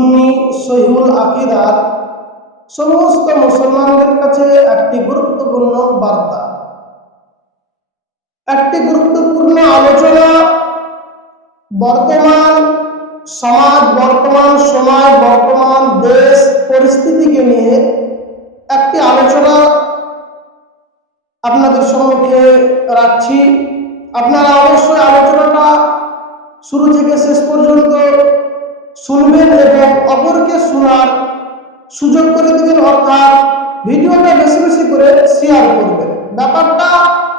সুন্নি সহিহুল আকীদার সমস্ত মুসলমানদের কাছে একটি গুরুত্বপূর্ণ বার্তা, একটি গুরুত্বপূর্ণ আলোচনা। বর্তমান সমাজ, বর্তমান সময়, বর্তমান দেশ পরিস্থিতিকে নিয়ে একটি আলোচনা আপনাদের সম্মুখে রাখছি। আপনারা অবশ্যই আলোচনাটা শুরু থেকে শেষ পর্যন্ত শুনবেন এবং অপরকে শোনার সুযোগ করে দেবেন, অর্থাৎ ভিডিওটা বেশি বেশি করে শেয়ার করবেন। ব্যাপারটা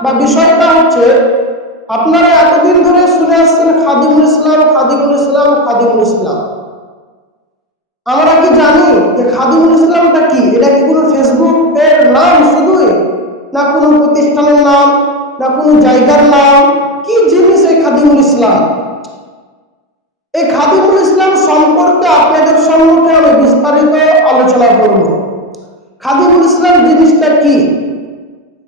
বা বিষয়টা হচ্ছে, আপনারা এতদিন ধরে শুনে আসছেন খাদিমুল ইসলাম, খাদিমুল ইসলাম, খাদিমুল ইসলাম। আমরা কি জানি যে খাদিমুল ইসলামটা কি? এটা কি কোনো ফেসবুক এর নাম শুধুই, না কোনো প্রতিষ্ঠানের নাম, না কোনো জায়গার নাম? কি জিনিস এই খাদিমুল ইসলাম? এই খাদিমুল ইসলাম সম্পর্কে আপনাদের সম্মুখে আমি বিস্তারিত আলোচনা করব। খাদিমুল ইসলাম জিনিসটা কি?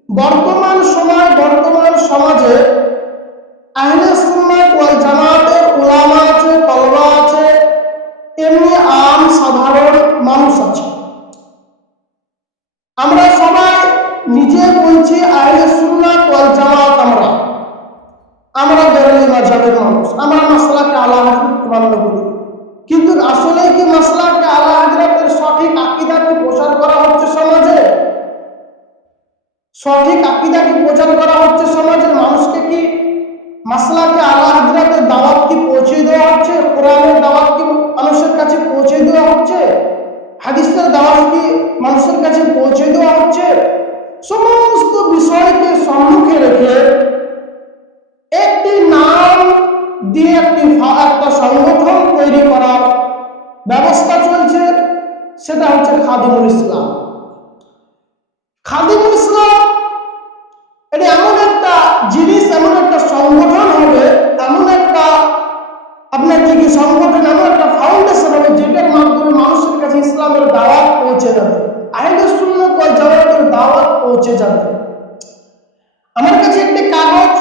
বর্তমান সময়, বর্তমান সমাজে আহলে সুন্নাত ওয়াল জামাতের উলামা আছে, তলবা আছে, এমনি আম সাধারণ মানুষ আছে। আমরা সবাই নিজে বলছি আহলে সুন্নাত ওয়াল জামাত। আমরা বেরেলি মাযহাবের মানুষ, আমরা মাসলাকে আলা হযরত মান্য করি। কিন্তু আসলে কি মাসলাকে আলা হযরতের সঠিক আকীদা কি প্রচার করা হচ্ছে সমাজে? সঠিক আকীদা কি প্রচার করা হচ্ছে সমাজে? মানুষকে কি মাসলাকে আলা হযরতের দাওয়াত কি পৌঁছে দেওয়া হচ্ছে? কোরআনের দাওয়াত কি মানুষের কাছে পৌঁছে দেওয়া হচ্ছে? হাদিসের দাওয়াত কি মানুষের কাছে পৌঁছে দেওয়া হচ্ছে? সমস্ত বিষয়কে সম্মুখে রেখে একটি নাম দিয়ে একটা সংগঠন তৈরি করার ব্যবস্থা চলছে, সেটা হচ্ছে খাদিমুল ইসলাম। খাদিমুল ইসলাম এটা এমন একটা জিনিস, এমন একটা সংগঠন হবে, এমন একটা আপনার কি সংগঠন, এমন একটা ফাউন্ডেশন হবে যেটার মাধ্যমে মানুষের কাছে ইসলামের দাওয়াত পৌঁছে যাবে, আহলে সুন্নাত ওয়াল জামাতের দাওয়াত পৌঁছে যাবে। আমার কাছে একটি কাগজ,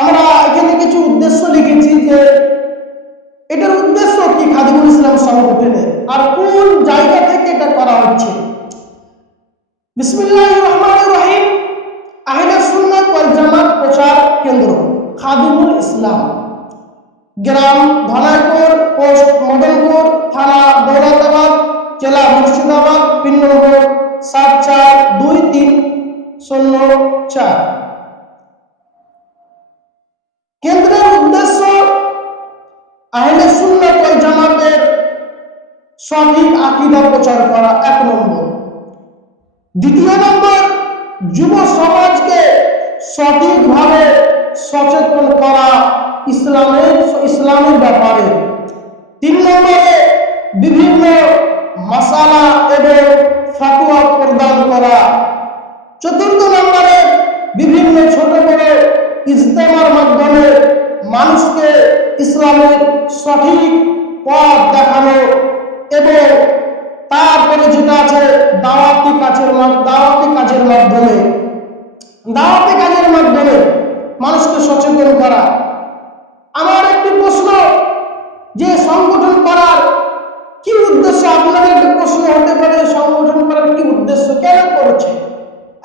আমরা এখানে কিছু উদ্দেশ্য লিখেছি যে এটার উদ্দেশ্য কি খাদিমুল ইসলাম সংগঠনের, আর কোন জায়গা থেকে এটা করা হচ্ছে। বিসমিল্লাহির রহমানির রহিম। আহলে সুন্নাত ওয়াল জামাত প্রচার কেন্দ্র খাদিমুল ইসলাম, গ্রাম ধনাইপুর, পোস্ট মদনপুর, থানা দৌলতাবাদ, জেলা মুর্শিদাবাদ, পিন নম্বর 742304। কেন্দ্রের উদ্দেশ্য আহলে সুন্নাত ওয়াল জামাতের সঠিক আকীদা প্রচার করা, 1 নম্বর। দ্বিতীয় নম্বর, যুব সমাজকে সঠিকভাবে সচেতন করা ইসলামের ব্যাপারে। 3 নম্বরে, বিভিন্ন মাসালা এবং ফতোয়া প্রদান করা। 4র্থ নম্বরে, বিভিন্ন ছোট বড় ইজতেমার মাধ্যমে মানুষকে ইসলামের সঠিক পথ দেখানো, এবং তারপরে যেটা আছে দাওয়াতি কাজের মাধ্যমে মানুষকে সচেতন করা। আমার একটি প্রশ্ন, যে সংগঠন করার কি উদ্দেশ্য? আপনাদের একটা প্রশ্ন হতে পারে, সংগঠন করার কি উদ্দেশ্য, কেন করছে?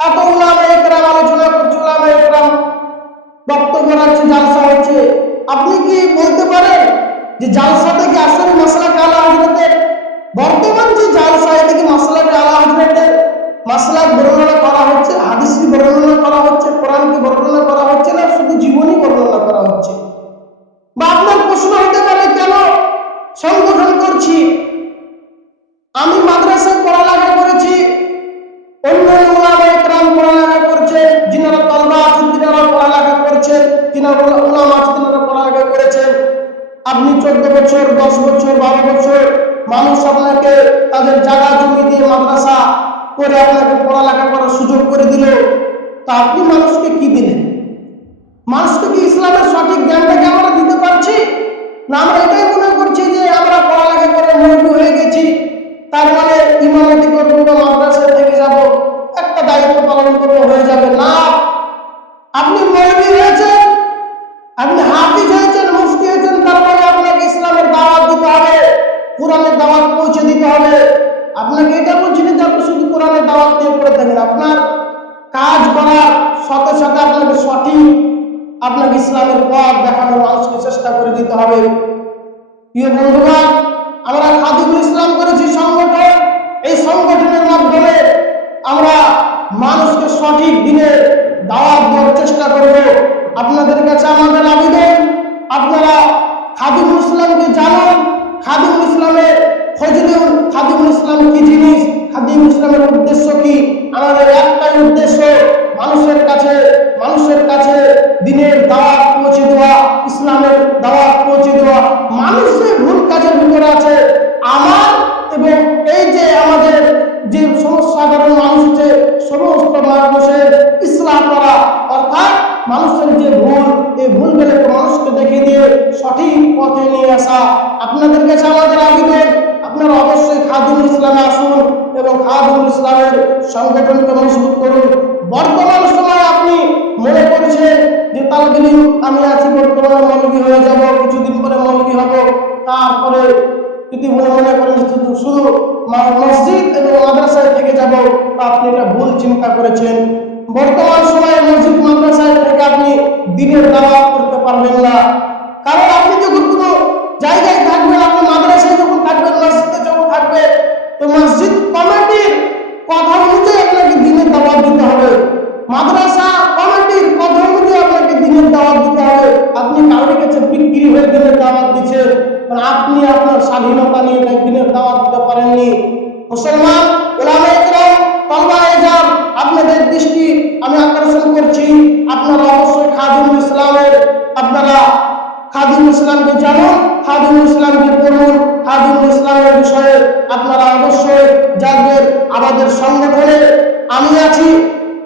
এত উলামায়ে কেরাম আলোচনা করছে, উলামায়ে কেরাম বক্তব্য রাখছে, জালসা হচ্ছে, আপনি কি বলতে পারেন যে জালসা থেকে আসলে মাসলাকে আলা হযরতের বর্তমান যে জালসা, এটা কি মাসলাকে আলা হযরতের মাসলাক বর্ণনা করা হচ্ছে, হাদিস কি বর্ণনা করা হচ্ছে, কোরআন কি বর্ণনা করা হচ্ছে, না শুধু জীবনী বর্ণনা করা হচ্ছে? বা আপনার প্রশ্ন হতে পারে, কেন সংগঠন করছি? আমি মাদ্রাসায় পড়ালেখা করেছি, অন্য উলামায়ে কেরাম পড়ালেখা করছে, যিনারা তলবা আছেন তিনারা পড়ালেখা করছেন, তিনারা উলামা আছেন তিনারা পড়ালেখা করেছেন। আপনি 14 বছর, 10 বছর, 12 বছর মানুষ আপনাকে তাদের জায়গা জমি দিয়ে মাদ্রাসা করে আপনাকে পড়ালেখা করার সুযোগ করে দিল, তা আপনি মানুষকে কি দিলেন? মানুষকে কি ইসলামের সঠিক জ্ঞানটাকে আমরা দিতে পারছি? না আমরা এটাই মনে করছি যে আমরা পড়ালেখা করে মুরব্বি হয়ে গেছি, তার মানে ইমামতি করবো বা মাদ্রাসায় থেকে যাব, একটা দায়িত্ব পালন করবো, হয়ে যাবে? না, আপনি মুরব্বি হয়েছেন, আপনি হাফিজ হয়েছেন, মুফতি হয়েছেন, তার মানে আপনাকে ইসলামের দাওয়াত দিতে হবে, কোরআনের দাওয়াত পৌঁছে দিতে হবে। আপনাকে এটা বলছি না যে আপনি শুধু কোরআনের দাওয়াত দিয়ে পড়ে থাকেন, আপনার কাজ করার সাথে সাথে আপনাকে সঠিক আপনাকে ইসলামের পথ দেখানোর মানুষকে চেষ্টা করে দিতে হবে। প্রিয় বন্ধুগণ, আমরা খাদিমুল ইসলাম করেছি সংগঠন, এই সংগঠনের মাধ্যমে আমরা মানুষকে সঠিক দিনে দাওয়াত দেওয়ার চেষ্টা করব। আপনাদের কাছে আমাদের আবেদন, আপনারা খাদিমুল ইসলামকে জানুন, খাদিমুল ইসলামের ফজলুল, খাদিমুল ইসলাম কি জিনিস, খাদিমুল ইসলামের উদ্দেশ্য কি। আমাদের একটাই উদ্দেশ্য, মানুষের কাছে দিনের দাওয়াত পৌঁছে দেওয়া, ইসলামের দাওয়াত পৌঁছে দেওয়া। মানুষের ভুল কাজের ভিতরে আছে আমার এবং এই যে আমাদের যে সাধারণ মানুষ, যে সমস্ত মানুষের ইসলাম করা, অর্থাৎ মানুষের যে ভুল, এই ভুলগুলোকে মানুষকে দেখে দিয়ে সঠিক পথে নিয়ে আসা। আপনাদের কাছে আমাদের আবেদন, আপনারা অবশ্যই খাদিমুল ইসলামে আসুন এবং খাদিমুল ইসলামের সংগঠনকে মজবুত করুন। বর্তমান সময়ে আপনি মনে করছেন যে তালবিলি আমি আছি, বর্তমানে মৌলবী হয়ে যাব, কিছুদিন পরে মৌলবী হব, তারপরে যদি মনে করেন শুধু মসজিদ এবং মাদ্রাসায় থেকে যাব, আপনি এটা ভুল চিন্তা করেছেন। বর্তমান সময়ে মসজিদ মাদ্রাসায় থেকে আপনি দিনের দাওয়াত করতে পারবেন না, কারণ আপনি যখন কোনো জায়গায় থাকবেন, আপনি মাদ্রাসায় যখন থাকবেন, মসজিদে যখন থাকবেন, তো মসজিদ কমিটির কথা অনুযায়ী আপনাকে দিনের দাওয়াত দিতে হবে, মাদ্রাসা কমিটির কথা অনুযায়ী আপনাকে দিনের দাওয়াত দিতে হবে। আপনি কারোর কাছে বিক্রি হয়ে দিনের দাওয়াত দিচ্ছেন, মানে আপনি আপনার স্বাধীনতা নিয়ে দিনের দাওয়াত দিতে পারেননি। মুসলমান উলামায়ে কেরাম, তলবায়ে জাম, আপনাদের দৃষ্টি আমি আকর্ষণ করছি, আপনারা অবশ্যই খাদিমুল ইসলামের, আপনারা খাদিমুল ইসলামকে জানুন, খাদিমুল ইসলামকে পড়ুন, খাদিমুল ইসলামের বিষয়ে আপনারা অবশ্যই জানবেন। আমাদের সংগঠনে আমি আছি,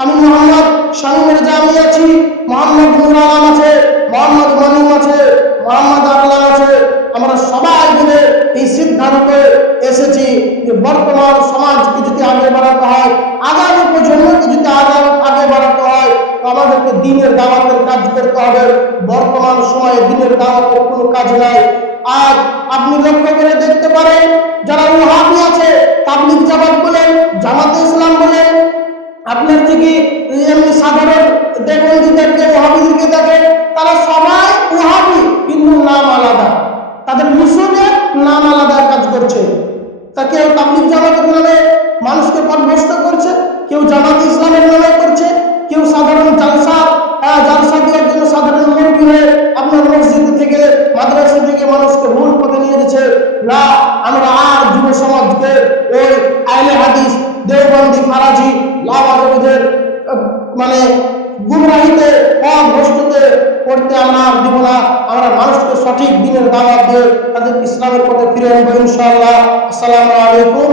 আমি মোহাম্মদ শামীমের জামি আছি, মোহাম্মদ নুর আলম আছে, মোহাম্মদ মানিম আছে, মোহাম্মদ আল্লাহ আছে। আমরা সবাই মিলে এই সিদ্ধান্তে এসেছি যে বর্তমান সমাজকে যদি আগে বাড়াতে হয়, আগামী প্রজন্মকে যদি আগে বাড়াতে হয়, তো আমাদেরকে দিনের দাওয়াতের কাজ করতে হবে। বর্তমান সময়ে দিনের দাওয়াতের কোনো কাজ নাই। আজ আপনি লক্ষ্য করে দেখতে পারেন, যারা ওয়াহাবি আছে, তাবলীগ জামাত বলেন, জামাতে ইসলাম বলেন, আপনার থেকে এমনি সাধারণ দেবন্দীদেরকে, ওয়াহাবিদেরকে দেখেন, তারা সবাই ওয়াহাবি কিন্তু নাম আলাদা, তাদের মিশনের নাম আলাদা কাজ করছে। তা কেউ তাবলীগ জামাতের নামে মানুষকে পথভ্রষ্ট করছে, কেউ জামাতে ইসলামের নামে করছে, কেউ সাধারণ জালসা দেওয়ার জন্য সাধারণ মুরব্বী হয়ে আপনার মসজিদ থেকে, মাদ্রাসা থেকে মানুষকে ভুল পথে নিয়ে যাচ্ছে। না, আমরা আর যুব সমাজকে ওই আহলে হাদিস, দেওবন্দি, ফারাজি, লাওয়াজদের মানে গুমরাহিতে, পথভ্রষ্টতে করতে আমরা দিব না। আমরা মানুষকে সঠিক দিনের দাওয়াত দিয়ে তাদের ইসলামের পথে ফিরে আনবো ইনশাআল্লাহ। আসসালামু আলাইকুম।